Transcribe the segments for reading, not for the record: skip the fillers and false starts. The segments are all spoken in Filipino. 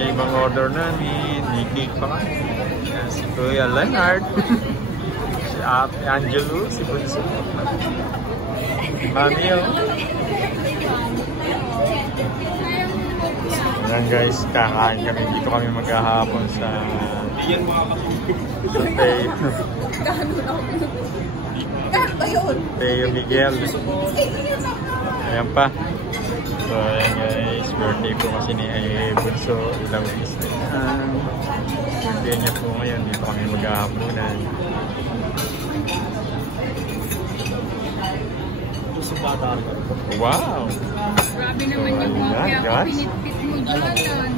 yung ibang order namin. May cake pa kami. Si Kuya Leonard. Si Ate Angelo. Si Bunso. Mami yun. Ayan guys, kakain kami. Dito kami maghahapon sa Teo Miguel. Ayan pa. So ayan guys, birthday po kasi ni Bunso. Ilang weeks na yan. Birthday niya po ngayon. Dito kami maghahaponan. Wow! Grabe naman yung mga kaya pinitpit mo dyan.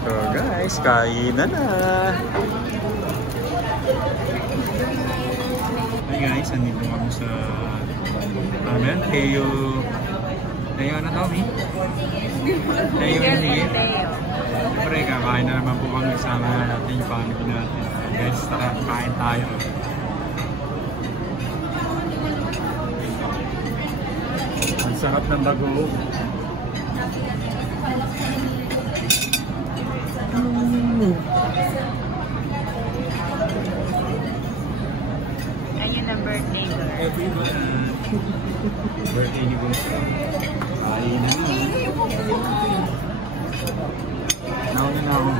So guys, kainan na! Hi guys, andito kami sa Teo. Teo na Tommy? Teo hindi. Siyempre, kakain na naman po kami sama natin yung family natin. Guys, tara, kain tayo. Ang sarap ng bagoong. Ayun ang birthday girl. Birthday ni Bunso. Kain na nauna na ako.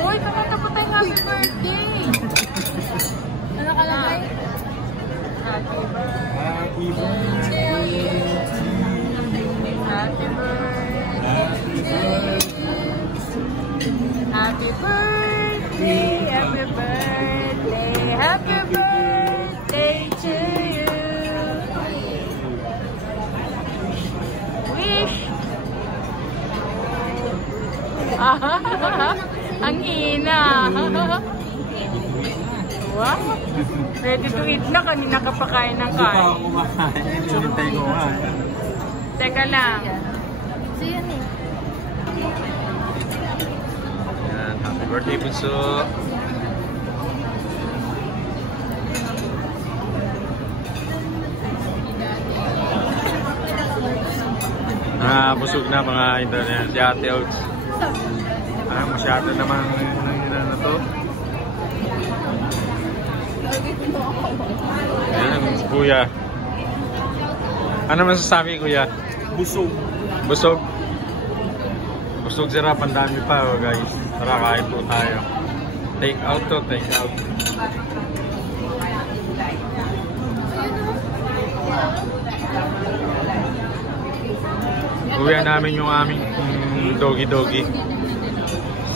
Uy, kamanta po tayo happy birthday! Ano ka lang? Happy birthday! Happy birthday! Happy birthday! Happy birthday! Happy birthday to you! Wish! Ang hina! Wow! Ready to eat na, kanina ka pa kain ng kain. Hindi pa ako kumakain. Sinintay ko nga. Teka lang. So yun eh. Yan, happy birthday Bunso! Busog na mga internet. Si Ate Oats. Masyado naman na to. Ayan, Kuya. Ano masasabi, Kuya? Busog. Busog. Busog sarap. Ang dami pa, oh, guys. Tara, kain po tayo. Take out to, take out. Uwihan namin yung aming doggy-doggy.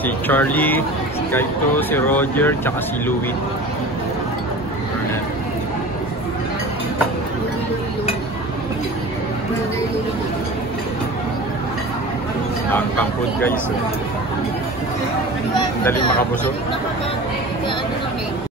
Si Charlie, si Kaito, si Roger, tsaka si Louie. Ang food guys. Daling makabusog.